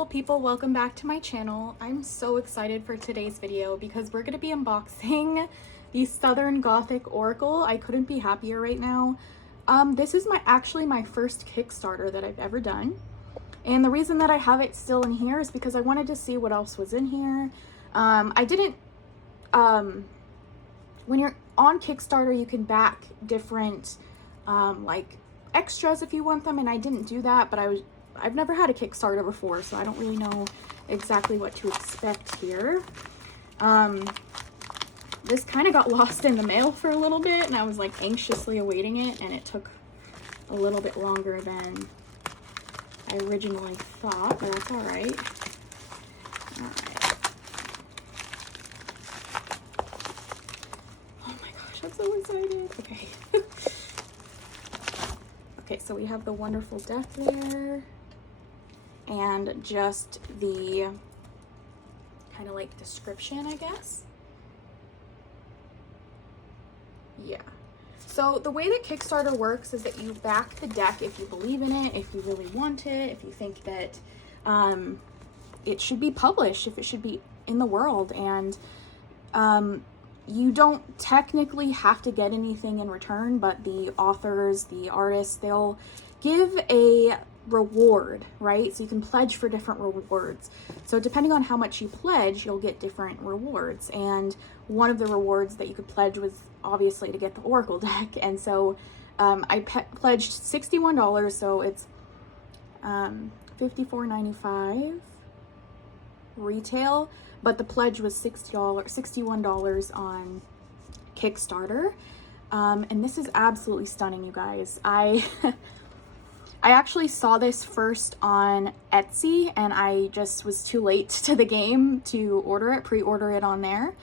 beautiful people, welcome back to my channel. I'm so excited for today's video because we're going to be unboxing the Southern Gothic Oracle. I couldn't be happier right now. This is actually my first Kickstarter that I've ever done, and the reason that I have it still in here is because I wanted to see what else was in here. When you're on Kickstarter, you can back different like extras if you want them, and I didn't do that, but I've never had a Kickstarter before, so I don't really know exactly what to expect here. This kind of got lost in the mail for a little bit, and I was like anxiously awaiting it, and it took a little bit longer than I originally thought, but that's all right. All right. Oh my gosh, I'm so excited. Okay. Okay, so we have the wonderful deck there, and just the kind of like description, I guess. Yeah. So the way that Kickstarter works is that you back the deck if you believe in it, if you really want it, if you think that it should be published, if it should be in the world, and you don't technically have to get anything in return, but the authors, the artists, they'll give a reward, right? So you can pledge for different rewards. So depending on how much you pledge, you'll get different rewards. And one of the rewards that you could pledge was obviously to get the Oracle deck. And so I pledged $61, so it's $54.95 retail, but the pledge was $61 on Kickstarter. And this is absolutely stunning, you guys. I actually saw this first on Etsy, and I just was too late to the game to pre-order it on there,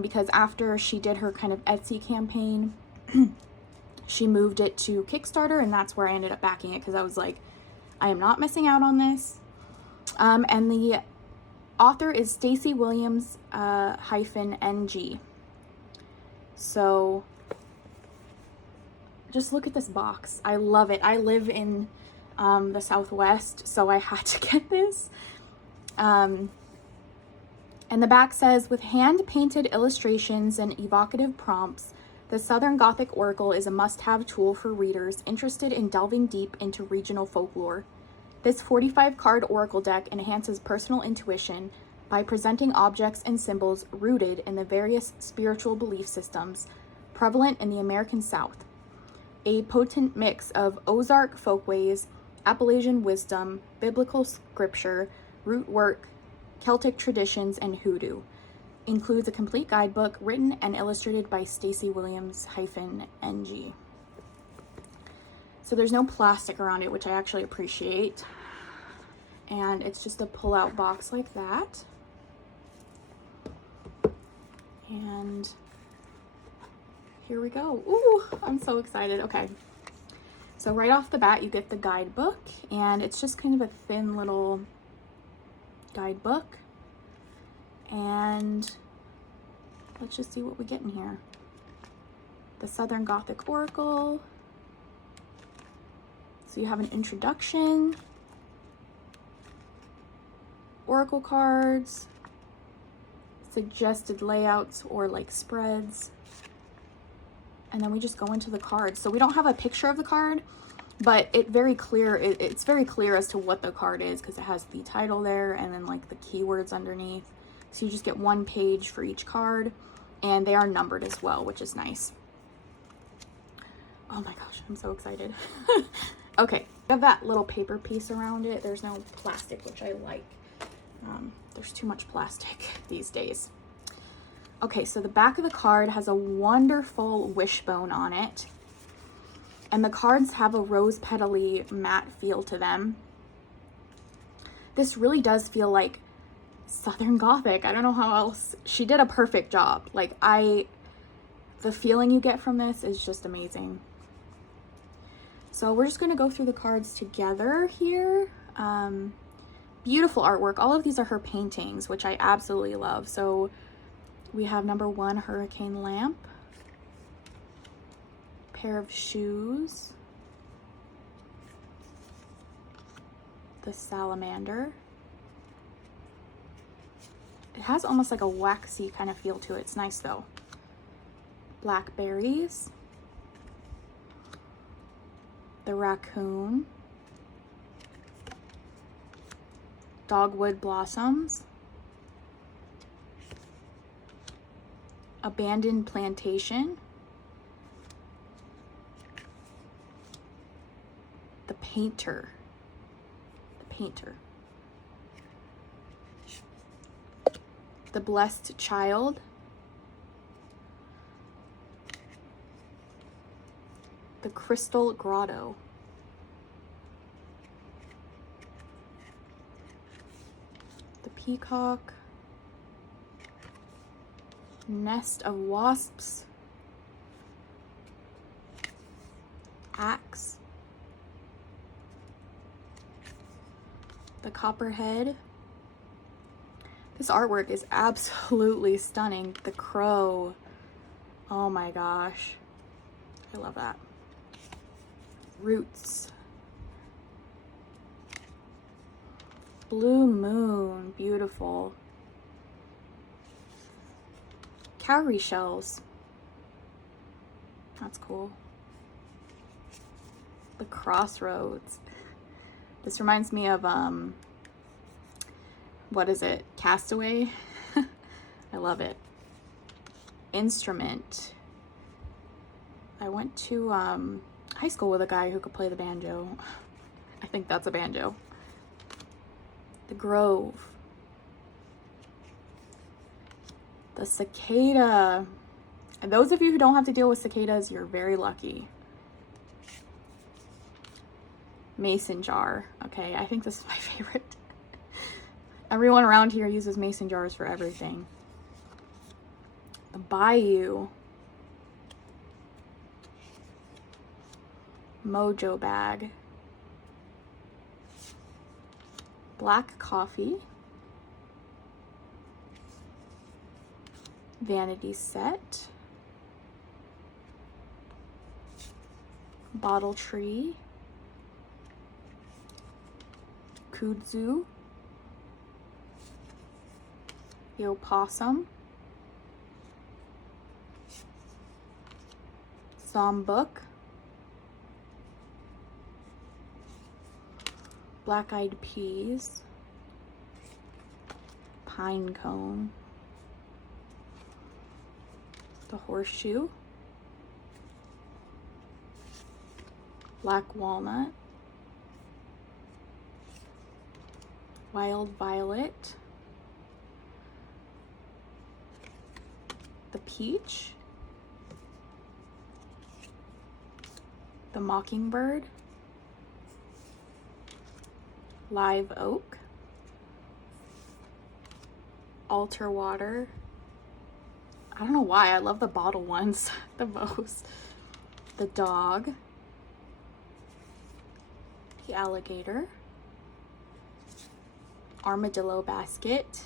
because after she did her kind of Etsy campaign, she moved it to Kickstarter, and that's where I ended up backing it, because I was like, I am not missing out on this. And the author is Stacey Williams -NG. So just look at this box. I love it. I live in the Southwest, so I had to get this. And the back says, with hand-painted illustrations and evocative prompts, the Southern Gothic Oracle is a must-have tool for readers interested in delving deep into regional folklore. This 45-card Oracle deck enhances personal intuition by presenting objects and symbols rooted in the various spiritual belief systems prevalent in the American South. A potent mix of Ozark folkways, Appalachian wisdom, biblical scripture, root work, Celtic traditions, and hoodoo. Includes a complete guidebook written and illustrated by Stacey Williams -NG. So there's no plastic around it, which I actually appreciate. And it's just a pull-out box like that. And here we go. Ooh, I'm so excited. Okay. So right off the bat, you get the guidebook, and it's just kind of a thin little guidebook. And let's just see what we get in here. The Southern Gothic Oracle. So you have an introduction, Oracle cards, suggested layouts or like spreads, and then we just go into the cards. So we don't have a picture of the card, but it's very clear as to what the card is, because it has the title there and then like the keywords underneath. So you just get one page for each card, and they are numbered as well, which is nice. Oh my gosh, I'm so excited. Okay, I have that little paper piece around it. There's no plastic, which I like. There's too much plastic these days. Okay, so the back of the card has a wonderful wishbone on it, and the cards have a rose petally matte feel to them. This really does feel like Southern Gothic. I don't know how else. She did a perfect job. Like, the feeling you get from this is just amazing. So we're just going to go through the cards together here. Beautiful artwork. All of these are her paintings, which I absolutely love. So we have number 1, Hurricane Lamp. Pair of shoes. The Salamander. It has almost like a waxy kind of feel to it. It's nice though. Blackberries. The raccoon. Dogwood blossoms. Abandoned plantation. The painter. The painter. The blessed child. The crystal grotto. The peacock. Nest of wasps. Axe. The copperhead. This artwork is absolutely stunning. The crow. Oh my gosh. I love that. Roots. Blue moon. Beautiful. Cowrie shells. That's cool. The crossroads. This reminds me of what is it? Castaway. I love it. Instrument. I went to high school with a guy who could play the banjo. I think that's a banjo. The grove. The cicada. And those of you who don't have to deal with cicadas, you're very lucky. Mason jar. Okay, I think this is my favorite. Everyone around here uses mason jars for everything. The bayou. Mojo bag. Black coffee. Vanity set. Bottle tree. Kudzu. The opossum. Psalm book. Black-eyed peas. Pine cone. The horseshoe. Black walnut. Wild violet. The peach. The mockingbird. Live oak. Altar water. I don't know why, I love the bottle ones the most. The dog. The alligator. Armadillo basket.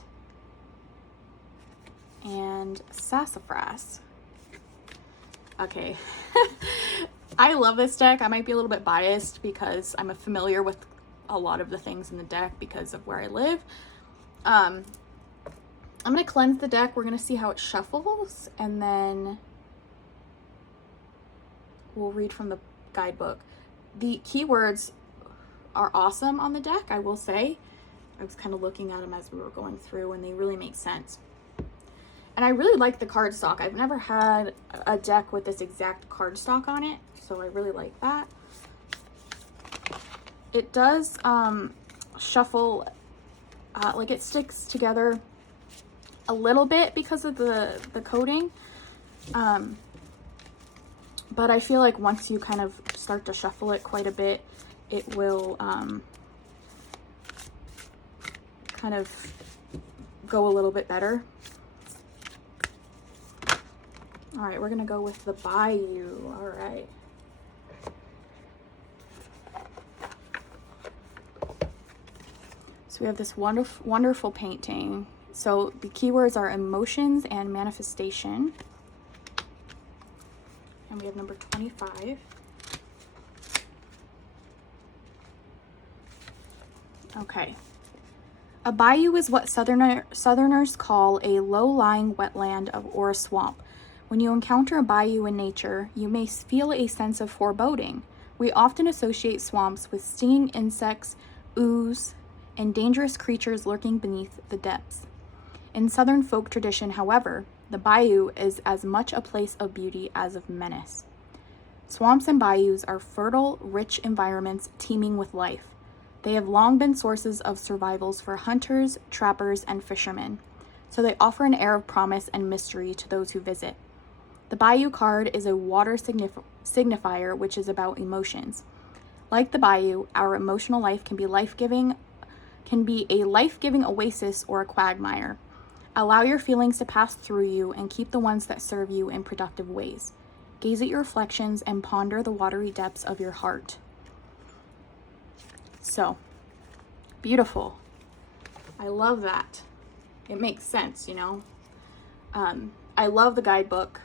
And sassafras. Okay. I love this deck. I might be a little bit biased because I'm familiar with a lot of the things in the deck because of where I live. I'm going to cleanse the deck. We're going to see how it shuffles, and then we'll read from the guidebook. The keywords are awesome on the deck, I will say. I was kind of looking at them as we were going through, and they really make sense. And I really like the cardstock. I've never had a deck with this exact cardstock on it, so I really like that. It does shuffle, like it sticks together a little bit because of the coating. But I feel like once you kind of start to shuffle it quite a bit, it will kind of go a little bit better. All right, we're gonna go with the Bayou. All right. So we have this wonderful painting. So the keywords are emotions and manifestation. And we have number 25. Okay. A bayou is what Southerners call a low-lying wetland or a swamp. When you encounter a bayou in nature, you may feel a sense of foreboding. We often associate swamps with stinging insects, ooze, and dangerous creatures lurking beneath the depths. In Southern folk tradition, however, the bayou is as much a place of beauty as of menace. Swamps and bayous are fertile, rich environments teeming with life. They have long been sources of survivals for hunters, trappers, and fishermen, so they offer an air of promise and mystery to those who visit. The bayou card is a water signifier, which is about emotions. Like the bayou, our emotional life can be a life-giving oasis or a quagmire. Allow your feelings to pass through you and keep the ones that serve you in productive ways. Gaze at your reflections and ponder the watery depths of your heart. So, beautiful. I love that. It makes sense, you know. I love the guidebook,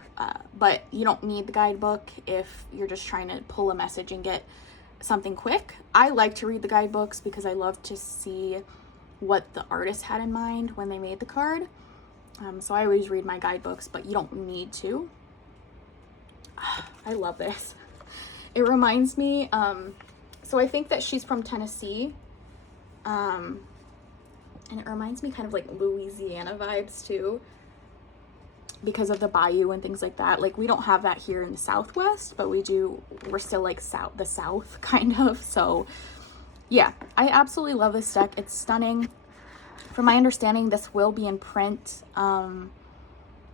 but you don't need the guidebook if you're just trying to pull a message and get something quick. I like to read the guidebooks because I love to see what the artist had in mind when they made the card. So I always read my guidebooks, but you don't need to. I love this. It reminds me, so I think that she's from Tennessee, and it reminds me kind of like Louisiana vibes too, because of the bayou and things like that. Like, we don't have that here in the Southwest, but we're still like the South kind of. So yeah, I absolutely love this deck. It's stunning. From my understanding, this will be in print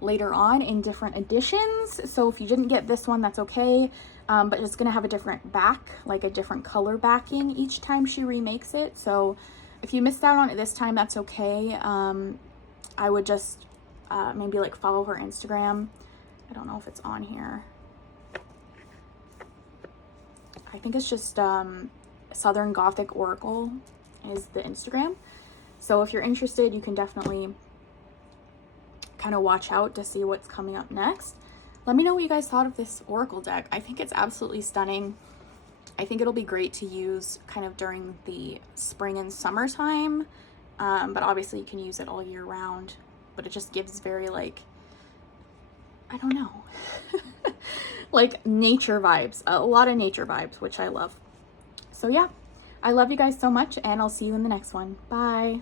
later on in different editions. So if you didn't get this one, that's okay. But it's going to have a different back, like a different color backing each time she remakes it. So if you missed out on it this time, that's okay. I would just maybe like follow her Instagram. I don't know if it's on here. I think it's just Southern Gothic Oracle is the Instagram. So if you're interested, you can definitely kind of watch out to see what's coming up next. Let me know what you guys thought of this Oracle deck. I think it's absolutely stunning. I think it'll be great to use kind of during the spring and summertime. But obviously you can use it all year round. But it just gives very like, I don't know, like nature vibes. A lot of nature vibes, which I love. So yeah, I love you guys so much, and I'll see you in the next one. Bye.